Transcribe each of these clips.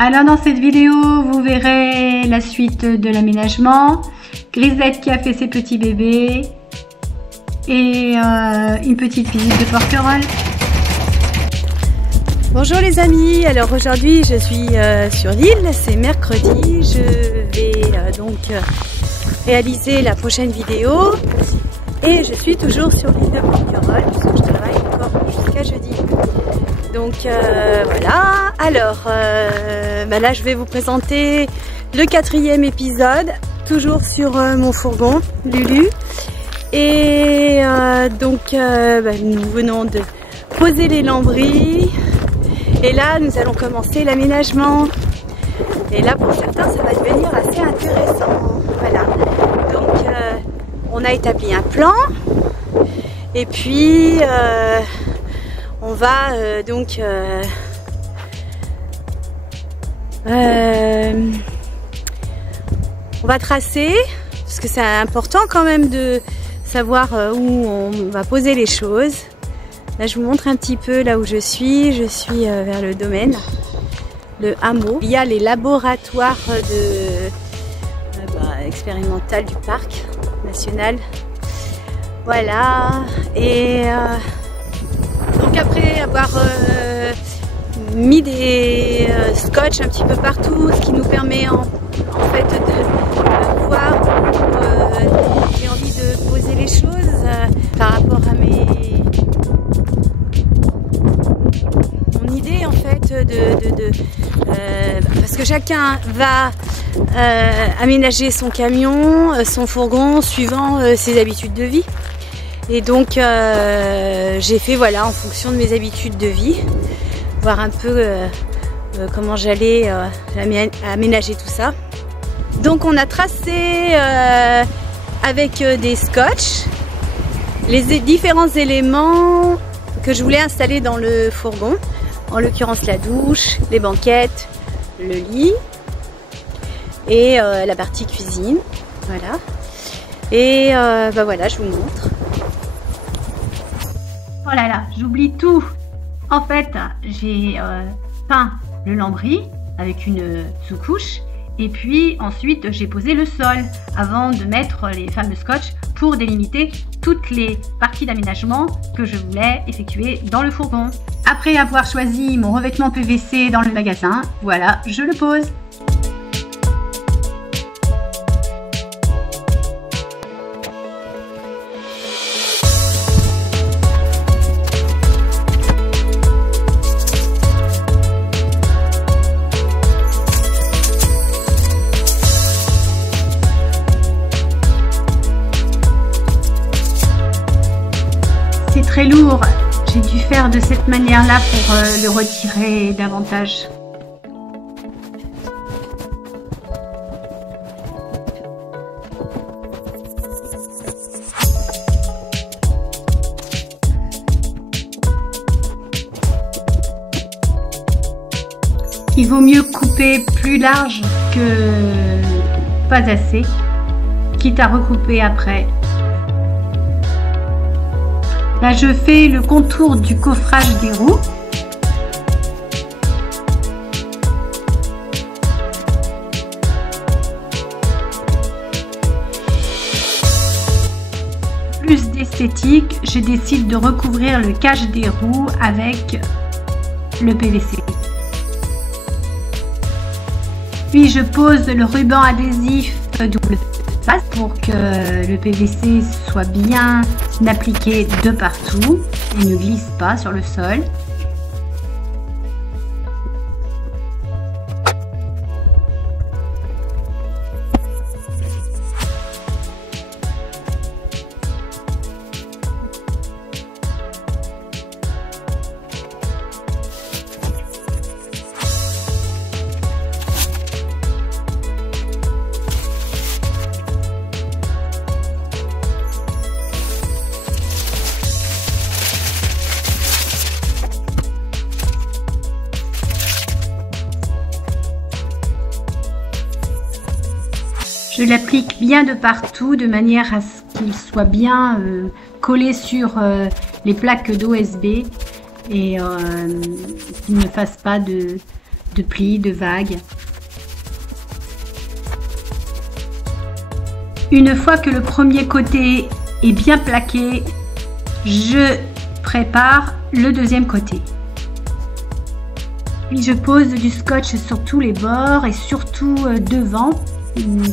Alors dans cette vidéo, vous verrez la suite de l'aménagement, Grisette qui a fait ses petits bébés et une petite visite de Porquerolles. Bonjour les amis, alors aujourd'hui je suis sur l'île, c'est mercredi, je vais donc réaliser la prochaine vidéo et je suis toujours sur l'île de Porquerolles puisque je travaille encore jusqu'à jeudi. Donc voilà, alors là je vais vous présenter le 4e épisode, toujours sur mon fourgon Lulu. Et nous venons de poser les lambris et là nous allons commencer l'aménagement. Et là pour certains ça va devenir assez intéressant. Voilà, donc on a établi un plan et puis on va on va tracer, parce que c'est important quand même de savoir où on va poser les choses. Là je vous montre un petit peu là où je suis vers le domaine, le hameau. Il y a les laboratoires expérimental du parc national. Voilà, et donc après avoir mis des scotch un petit peu partout, ce qui nous permet en fait de voir où j'ai envie de poser les choses par rapport à mon idée en fait parce que chacun va aménager son camion, son fourgon suivant ses habitudes de vie. Et donc j'ai fait voilà en fonction de mes habitudes de vie, voir un peu comment j'allais aménager tout ça. Donc on a tracé avec des scotch les différents éléments que je voulais installer dans le fourgon, en l'occurrence la douche, les banquettes, le lit et la partie cuisine. Voilà. Et voilà, je vous montre. Oh là là, j'oublie tout. En fait, j'ai peint le lambris avec une sous-couche et puis ensuite j'ai posé le sol avant de mettre les fameux scotch pour délimiter toutes les parties d'aménagement que je voulais effectuer dans le fourgon. Après avoir choisi mon revêtement PVC dans le magasin, voilà, je le pose. C'est très lourd, j'ai dû faire de cette manière-là pour le retirer davantage. Il vaut mieux couper plus large que pas assez, quitte à recouper après. Là, je fais le contour du coffrage des roues. Plus d'esthétique, je décide de recouvrir le cache des roues avec le PVC. Puis je pose le ruban adhésif double face pour que le PVC soit bien appliqué de partout et ne glisse pas sur le sol. Je l'applique bien de partout de manière à ce qu'il soit bien collé sur les plaques d'OSB et qu'il ne fasse pas de de plis, de vagues. Une fois que le premier côté est bien plaqué, je prépare le deuxième côté. Puis je pose du scotch sur tous les bords et surtout devant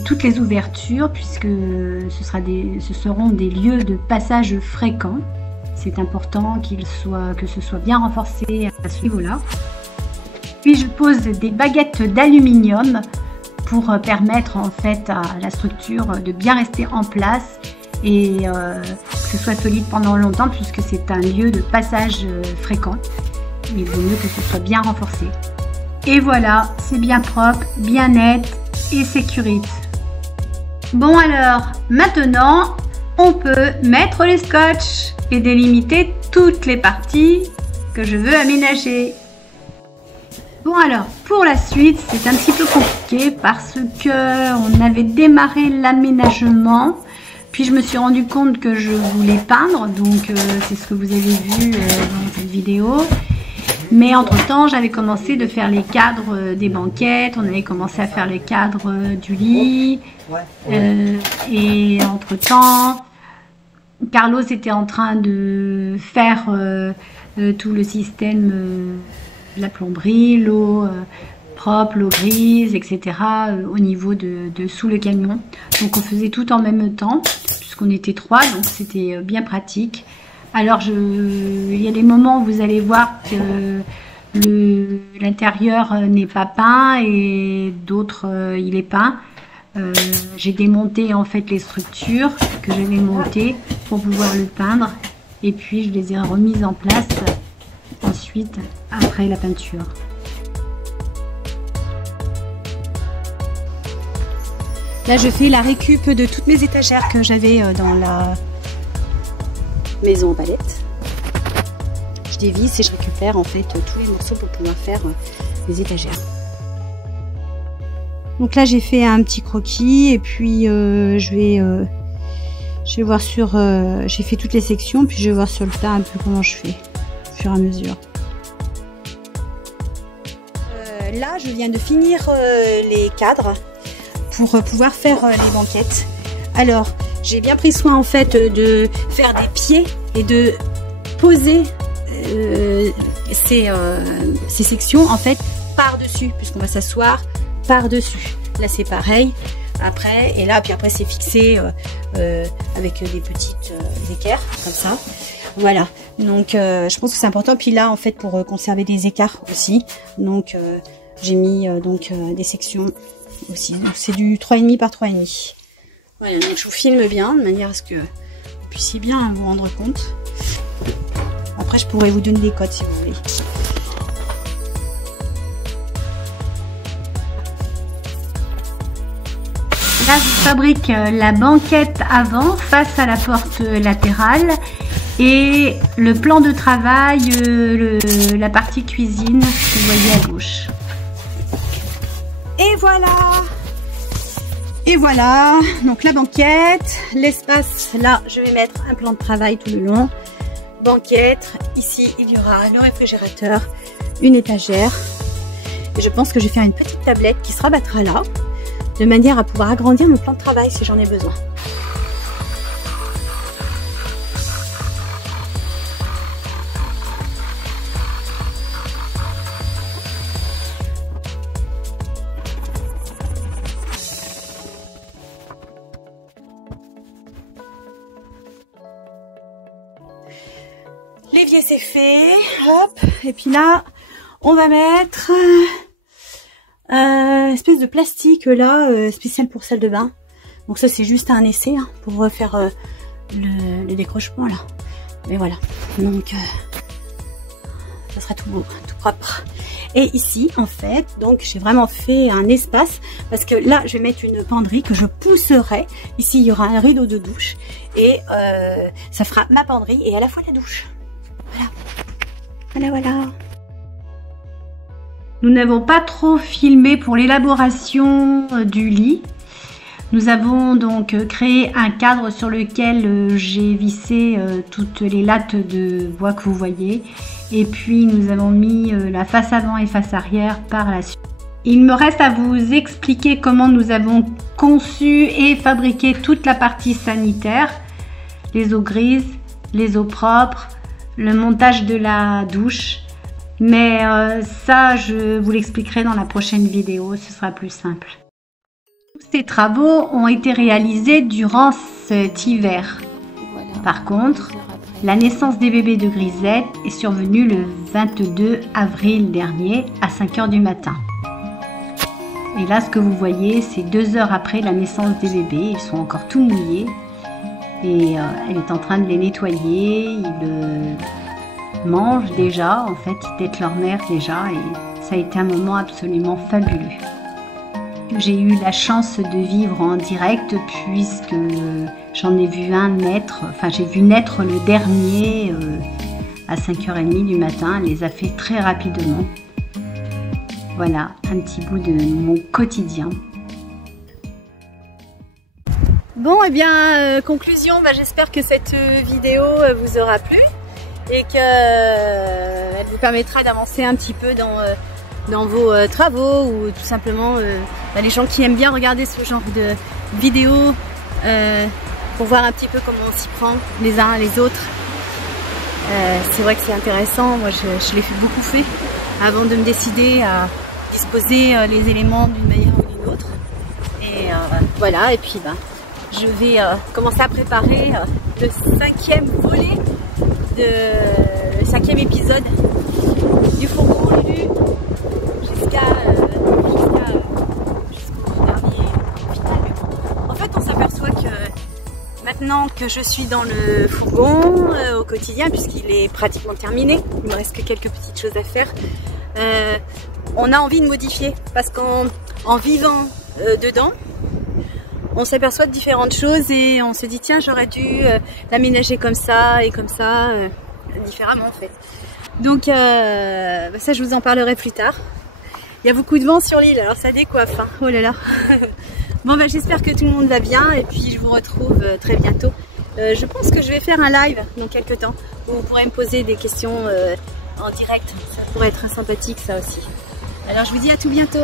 toutes les ouvertures puisque ce seront des lieux de passage fréquents. C'est important que ce soit bien renforcé à ce niveau-là. Puis je pose des baguettes d'aluminium pour permettre en fait à la structure de bien rester en place et que ce soit solide pendant longtemps puisque c'est un lieu de passage fréquent. Il vaut mieux que ce soit bien renforcé. Et voilà, c'est bien propre, bien net et sécurite. Bon alors, maintenant, on peut mettre les scotch et délimiter toutes les parties que je veux aménager. Bon alors, pour la suite, c'est un petit peu compliqué parce que on avait démarré l'aménagement, puis je me suis rendu compte que je voulais peindre, donc c'est ce que vous avez vu dans cette vidéo. Mais entre temps, j'avais commencé de faire les cadres des banquettes, on avait commencé à faire les cadres du lit. Et entre temps, Carlos était en train de faire tout le système de la plomberie, l'eau propre, l'eau grise, etc. Au niveau de sous le camion. Donc on faisait tout en même temps, puisqu'on était 3, donc c'était bien pratique. Alors, il y a des moments où vous allez voir que l'intérieur n'est pas peint et d'autres, il est peint. J'ai démonté en fait les structures que j'avais montées pour pouvoir le peindre. Et puis, je les ai remises en place ensuite, après la peinture. Là, je fais la récup de toutes mes étagères que j'avais dans la maison en palette. Je dévisse et je récupère en fait tous les morceaux pour pouvoir faire les étagères. Donc là j'ai fait un petit croquis et puis je vais voir sur j'ai fait toutes les sections puis je vais voir sur le tas un peu comment je fais au fur et à mesure. Là je viens de finir les cadres pour pouvoir faire les banquettes. Alors j'ai bien pris soin en fait de faire des pieds et de poser ces sections en fait par dessus puisqu'on va s'asseoir par dessus. Là c'est pareil après et là puis après c'est fixé avec des petites équerres comme ça. Voilà donc je pense que c'est important puis là en fait pour conserver des écarts aussi donc j'ai mis donc des sections aussi. Donc c'est du 3,5 par 3,5. Voilà, donc je vous filme bien de manière à ce que vous puissiez bien vous rendre compte. Après, je pourrais vous donner des codes si vous voulez. Là, je fabrique la banquette avant face à la porte latérale et le plan de travail, la partie cuisine que vous voyez à gauche. Et voilà! Et voilà, donc la banquette, l'espace, là je vais mettre un plan de travail tout le long. Banquette, ici il y aura le réfrigérateur, une étagère. Et je pense que je vais faire une petite tablette qui se rabattra là, de manière à pouvoir agrandir mon plan de travail si j'en ai besoin. L'évier c'est fait, hop, et puis là on va mettre espèce de plastique là spécial pour salle de bain. Donc ça c'est juste un essai hein, pour refaire le décrochement là. Mais voilà, donc ça sera tout beau, tout propre. Et ici en fait, donc j'ai vraiment fait un espace parce que là je vais mettre une penderie que je pousserai. Ici il y aura un rideau de douche et ça fera ma penderie et à la fois la douche. Voilà, voilà, voilà. Nous n'avons pas trop filmé pour l'élaboration du lit. Nous avons donc créé un cadre sur lequel j'ai vissé toutes les lattes de bois que vous voyez. Et puis nous avons mis la face avant et face arrière par la suite. Il me reste à vous expliquer comment nous avons conçu et fabriqué toute la partie sanitaire, les eaux grises, les eaux propres, le montage de la douche. Mais ça, je vous l'expliquerai dans la prochaine vidéo, ce sera plus simple. Tous ces travaux ont été réalisés durant cet hiver. Par contre, la naissance des bébés de Grisette est survenue le 22 avril dernier à 5 h du matin. Et là, ce que vous voyez, c'est 2 heures après la naissance des bébés. Ils sont encore tout mouillés. Et elle est en train de les nettoyer. Ils mangent déjà. En fait, ils têtent leur mère déjà. Et ça a été un moment absolument fabuleux. J'ai eu la chance de vivre en direct puisque j'en ai vu un naître. Enfin, j'ai vu naître le dernier à 5h30 du matin. Elle les a fait très rapidement. Voilà, un petit bout de mon quotidien. Bon, et bien, conclusion, j'espère que cette vidéo vous aura plu et qu'elle vous permettra d'avancer un petit peu dans vos travaux ou tout simplement les gens qui aiment bien regarder ce genre de vidéos pour voir un petit peu comment on s'y prend les uns les autres. C'est vrai que c'est intéressant, moi je l'ai beaucoup fait avant de me décider à disposer les éléments d'une manière ou d'une autre. Et voilà, et puis je vais commencer à préparer le 5e volet, le 5e épisode du fourgon Lulu jusqu'au dernier final. En fait, on s'aperçoit que maintenant que je suis dans le fourgon au quotidien, puisqu'il est pratiquement terminé, il me reste que quelques petites choses à faire, on a envie de modifier parce qu'en vivant dedans, on s'aperçoit de différentes choses et on se dit tiens, j'aurais dû l'aménager comme ça et comme ça, différemment en fait. Donc ça, je vous en parlerai plus tard. Il y a beaucoup de vent sur l'île, alors ça décoiffe, hein. Oh là là. Bon, j'espère que tout le monde va bien et puis je vous retrouve très bientôt. Je pense que je vais faire un live dans quelques temps où vous pourrez me poser des questions en direct. Ça pourrait être sympathique, ça aussi. Alors je vous dis à tout bientôt.